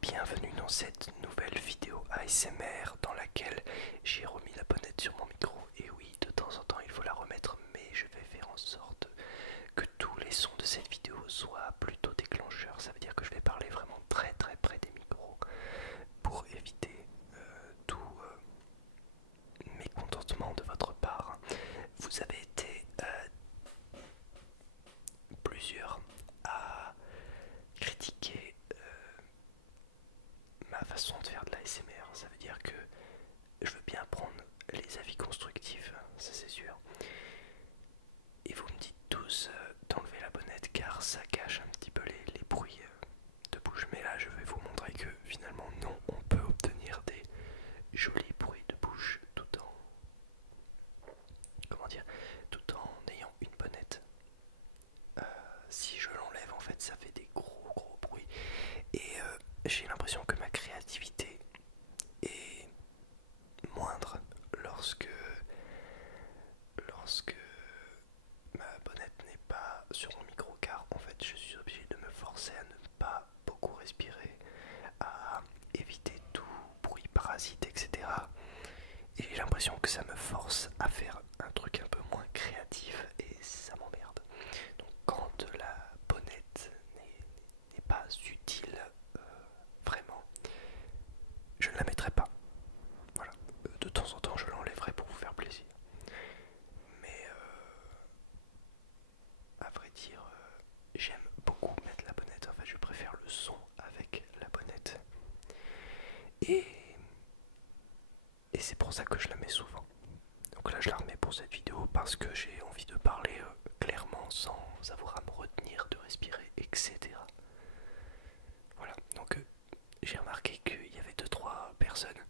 bienvenue dans cette nouvelle vidéo ASMR dans laquelle j'ai remis la bonnette sur mon micro. Et oui, de temps en temps il faut la remettre, mais je vais faire en sorte que tous les sons de cette vidéo soient plutôt déclencheurs. Ça veut dire que je vais parler vraiment très très près des micros pour éviter tout mécontentement de votre part. Vous avez été plusieurs à critiquer ma façon de faire de l'ASMR. Ça veut dire que je veux bien prendre les avis constructifs, ça c'est sûr. Et vous me dites tous d'enlever la bonnette car ça cache un petit peu les bruits de bouche. Mais là je vais vous montrer que finalement non, on peut obtenir des jolis bruits de bouche tout en... Comment dire, tout en ayant une bonnette. Si je l'enlève en fait ça fait des gros bruits. Et j'ai l'impression que ma créativité est moindre lorsque ma bonnette n'est pas sur mon micro, car en fait je suis obligé de me forcer à ne pas beaucoup respirer, à éviter tout bruit parasite, etc. Et j'ai l'impression que ça me force à faire un truc un peu moins créatif et ça m'emmerde. Donc quand la bonnette n'est pas utile vraiment, je ne la mettrai pas. Voilà, de temps en temps je l'enlèverai pour vous faire plaisir. Mais à vrai dire, j'aime beaucoup mettre la bonnette. En fait, je préfère le son avec la bonnette. Et, et c'est pour ça que je la mets souvent. Donc là, je la remets pour cette vidéo parce que j'ai envie de parler clairement sans avoir à me retenir de respirer, etc. Voilà, donc j'ai remarqué qu'il y avait deux trois personnes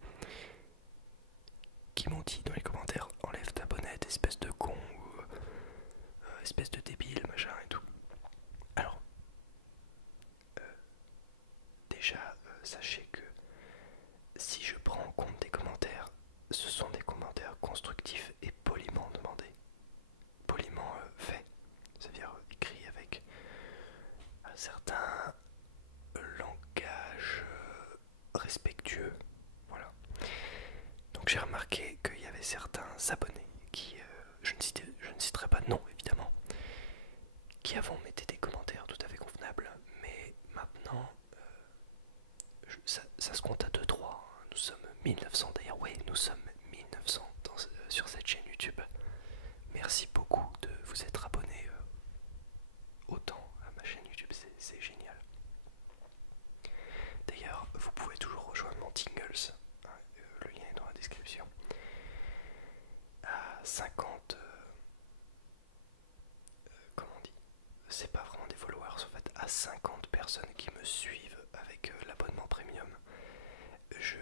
qui m'ont dit dans les commentaires enlève ta bonnette, espèce de con ou espèce de débile, machin et tout. Alors, déjà, sachez que si je prends en compte des commentaires, ce sont des commentaires constructifs et poliment demandés. Poliment faits, c'est-à-dire écrits avec un certain langage respectueux. Voilà. Donc j'ai remarqué qu'il y avait certains abonnés qui, je ne citerai pas de nom évidemment, qui avant mettaient des commentaires tout à fait convenables, mais maintenant ça se compte à deux trois. Nous sommes 1900 d'ailleurs, oui, nous sommes 1900 sur cette chaîne YouTube. Merci beaucoup de vous être abonné autant à ma chaîne YouTube, c'est génial. D'ailleurs, vous pouvez toujours rejoindre mon Tingles, hein, le lien est dans la description. À 50, comment on dit, c'est pas vraiment des followers en fait, à 50 personnes qui me suivent avec l'abonnement premium, je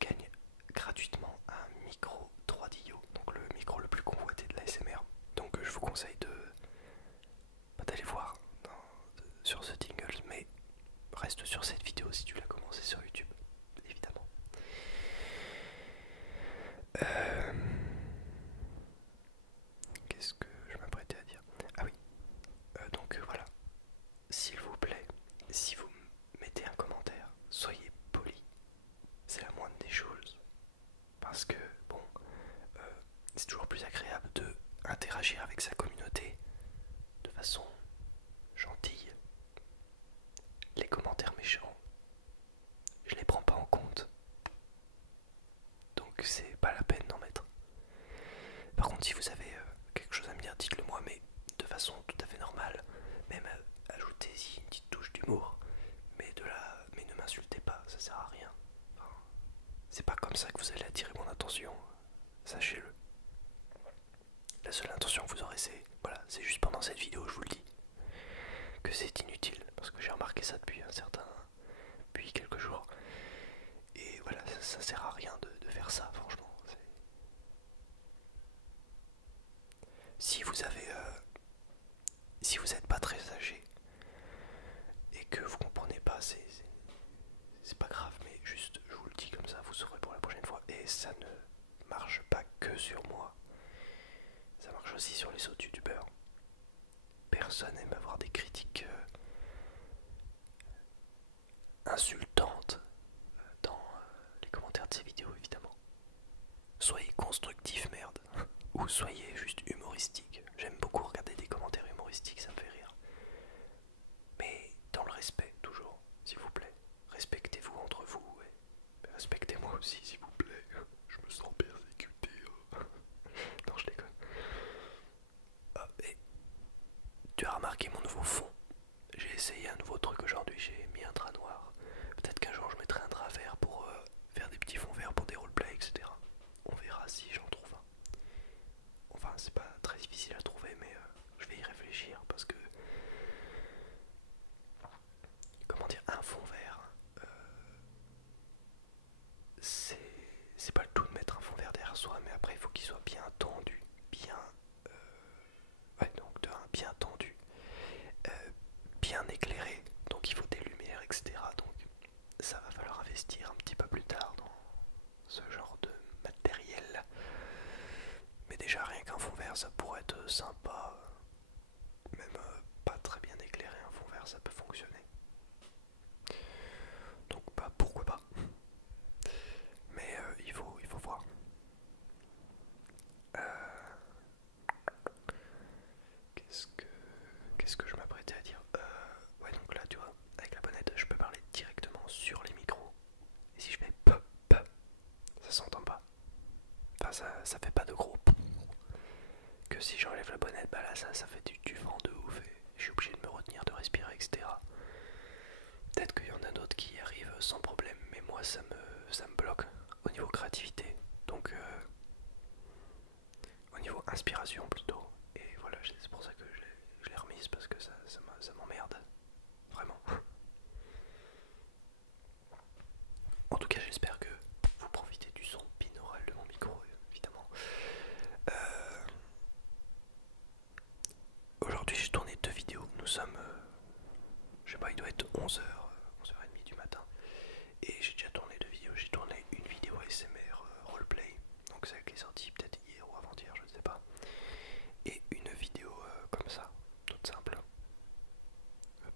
gagne gratuitement un micro 3DO, donc le micro le plus convoité de l'ASMR. Donc je vous conseille d'aller voir sur ce Tingles, mais reste sur cette vidéo si tu l'as commencé sur YouTube, évidemment. Qu'est-ce que je m'apprêtais à dire? Ah oui, donc voilà, s'il vous plaît, si vous mettez un commentaire, soyez poli, c'est la moindre des choses. Parce que, bon, c'est toujours plus agréable de interagir avec sa communauté de façon gentille. Les commentaires méchants, je les prends pas en compte. Donc c'est pas la peine d'en mettre. Par contre, si vous avez quelque chose à me dire, dites-le moi, mais de façon tout à fait normale. Même ajoutez-y une petite touche d'humour. Mais ne m'insultez pas, ça sert à rien. Enfin, c'est pas comme ça que vous allez attirer mon attention, sachez-le. La seule intention que vous aurez, c'est voilà, c'est juste pendant cette vidéo, je vous le dis, que c'est inutile, parce que j'ai remarqué ça depuis quelques jours. Et voilà, ça sert à rien de faire ça, franchement. Si vous avez, si vous n'êtes pas très âgé et que vous comprenez pas, c'est pas grave, mais juste, je vous le dis comme ça, vous saurez pour la prochaine fois. Et ça ne marche pas que sur moi, ça marche aussi sur les autres youtubeurs. Personne n'aime avoir des critiques insultantes dans les commentaires de ces vidéos évidemment. Soyez constructif merde, ou soyez juste humoristique. J'aime beaucoup regarder des commentaires humoristiques, ça me fait rire. Mais dans le respect toujours, s'il vous plaît. Respectez-vous entre vous et respectez-moi aussi s'il vous plaît. Je me sens persécuté. Non je déconne. Et tu as remarqué mon nouveau fond. J'ai essayé un nouveau truc aujourd'hui, j'ai mis un drap noir. Peut-être qu'un jour je mettrai un drap vert pour faire des petits fonds verts pour des roleplays, etc. On verra si j'en trouve un. Enfin, c'est pas très difficile à trouver, mais je vais y réfléchir parce que. Comment dire, un fond vert, c'est pas le tout de mettre un fond vert derrière soi, mais après il faut qu'il soit bien tendu, bien. Ouais, donc bien tendu, bien éclairé, donc il faut des lumières, etc. Donc ça va falloir investir un petit peu plus tard dans ce genre de matériel. Mais déjà rien qu'un fond vert ça pourrait être sympa, même pas très bien éclairé, un fond vert ça peut fonctionner. Donc bah pourquoi pas. Mais il faut voir. Euh, qu'est-ce que qu'est-ce que je m'apprêtais à dire. Ouais donc là tu vois, avec la bonnette je peux parler directement sur les micros. Et si je fais pop, pop, ça s'entend pas. Enfin ça fait pas de gros que si j'enlève la bonnette, bah là ça fait du vent de ouf et je suis obligé de me retenir, de respirer, etc. Peut-être qu'il y en a d'autres qui y arrivent sans problème, mais moi ça me bloque au niveau créativité. Donc au niveau inspiration plutôt. Et voilà, c'est pour ça que je l'ai remise parce que ça m'emmerde. Vraiment. En tout cas, j'espère que vous profitez du son binaural de mon micro, évidemment. Aujourd'hui, j'ai tourné 2 vidéos. Nous sommes, je sais pas, il doit être 11h, 11h30 du matin. Et j'ai déjà tourné 2 vidéos. J'ai tourné une vidéo ASMR roleplay. Donc celle qui est sortie peut-être hier ou avant-hier, je ne sais pas. Et une vidéo comme ça, toute simple.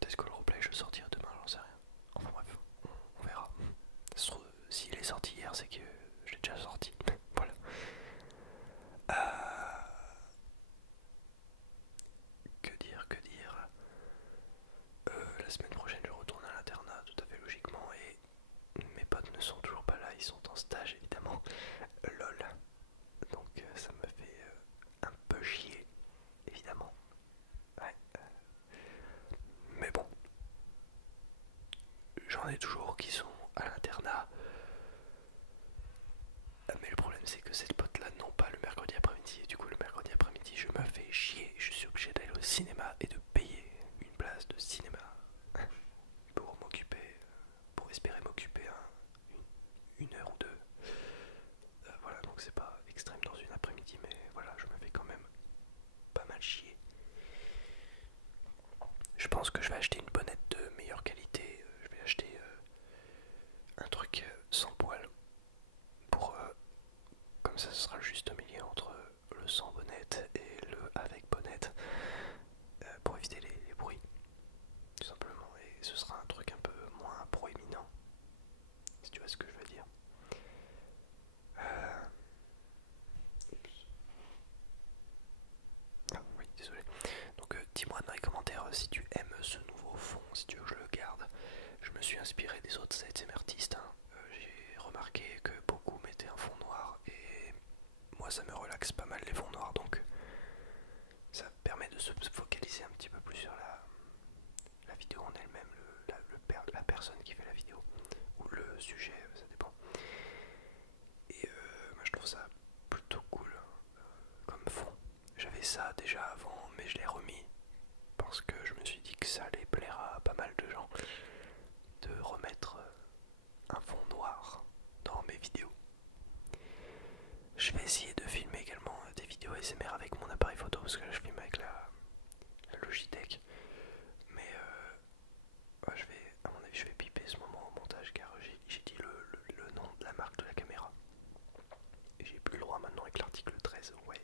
Peut-être que le roleplay je le sortirai demain, j'en sais rien. Enfin bref, on verra. S'il est sorti hier, c'est que je l'ai déjà sorti. Voilà. Que dire, que dire. La semaine prochaine, je retourne à l'internat, tout à fait logiquement. Et mes potes ne sont toujours pas là, ils sont en stage évidemment. Lol. Donc ça me fait un peu chier, évidemment. Ouais. Mais bon, j'en ai toujours qui sont à l'internat. Mais le problème c'est que ces potes là n'ont pas le mercredi après-midi. Et du coup le mercredi après-midi je me fais chier. Je suis obligé d'aller au cinéma et de payer une place de cinéma pour m'occuper, pour espérer m'occuper une heure ou deux. Voilà, donc c'est pas extrême dans une après-midi, mais voilà, je me fais quand même pas mal chier. Je pense que je vais acheter une bonnette de meilleure qualité. Je vais acheter un truc sans poil pour comme ça ce sera le juste milieu entre le sans bonnette et le avec bonnette pour éviter les bruits tout simplement, et ce sera un truc un peu moins proéminent si tu vois ce que je veux dire. Ah oui, désolé. Donc dis-moi dans les commentaires si tu aimes ce nouveau fond, si tu veux que je le garde. Je me suis inspiré des autres ASMR artistes, hein. J'ai remarqué que beaucoup mettaient un fond noir et moi ça me relaxe pas mal les fonds noirs, donc ça permet de se focaliser un petit peu plus sur la vidéo en elle-même, la personne qui fait la vidéo, ou le sujet, ça dépend. Et moi je trouve ça plutôt cool comme fond. J'avais ça déjà avant, mais je l'ai remis parce que je me suis dit que ça allait plaire à pas mal de gens de remettre un fond noir dans mes vidéos. Je vais essayer de filmer également des vidéos ASMR avec mon appareil photo parce que là je filme avec la Logitech. Mais ouais, à mon avis je vais piper ce moment au montage car j'ai dit le nom de la marque de la caméra. Et j'ai plus le droit maintenant avec l'article 13, ouais.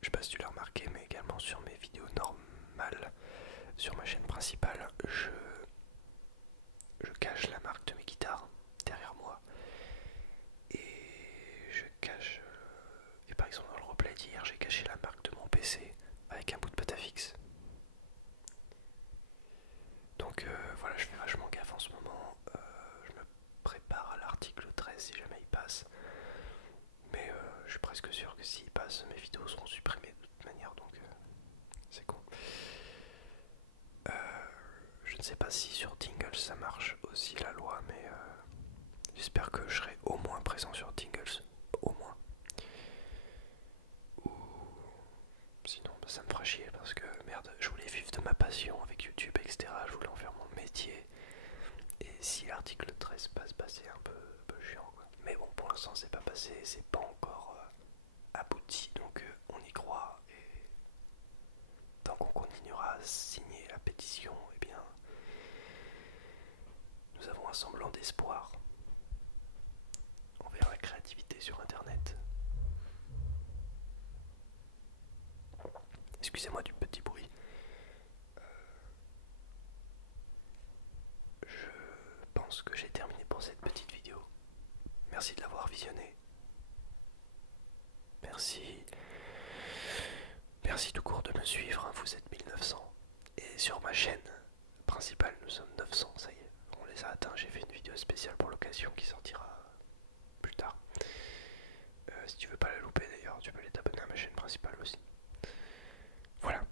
Je sais pas si tu l'as remarqué, mais également sur mes vidéos normales, ne sais pas si sur Tingles ça marche aussi la loi, mais j'espère que je serai au moins présent sur Tingles. Au moins. Ou sinon bah, ça me fera chier parce que merde, je voulais vivre de ma passion avec YouTube, etc. Je voulais en faire mon métier. Et si l'article 13 passe, bah, c'est un peu chiant quoi. Mais bon, pour l'instant c'est pas passé, c'est pas encore abouti, donc on y croit. Et tant qu'on continuera à signer la pétition, eh bien nous avons un semblant d'espoir envers la créativité sur internet. Excusez-moi du petit bruit. Je pense que j'ai terminé pour cette petite vidéo. Merci de l'avoir visionné. Merci. Merci tout court de me suivre, hein, vous êtes 1900. Et sur ma chaîne principale, nous sommes 900, ça y est. On les a atteints, j'ai fait une vidéo spéciale pour l'occasion qui sortira plus tard. Si tu veux pas la louper d'ailleurs, tu peux aller t'abonner à ma chaîne principale aussi. Voilà,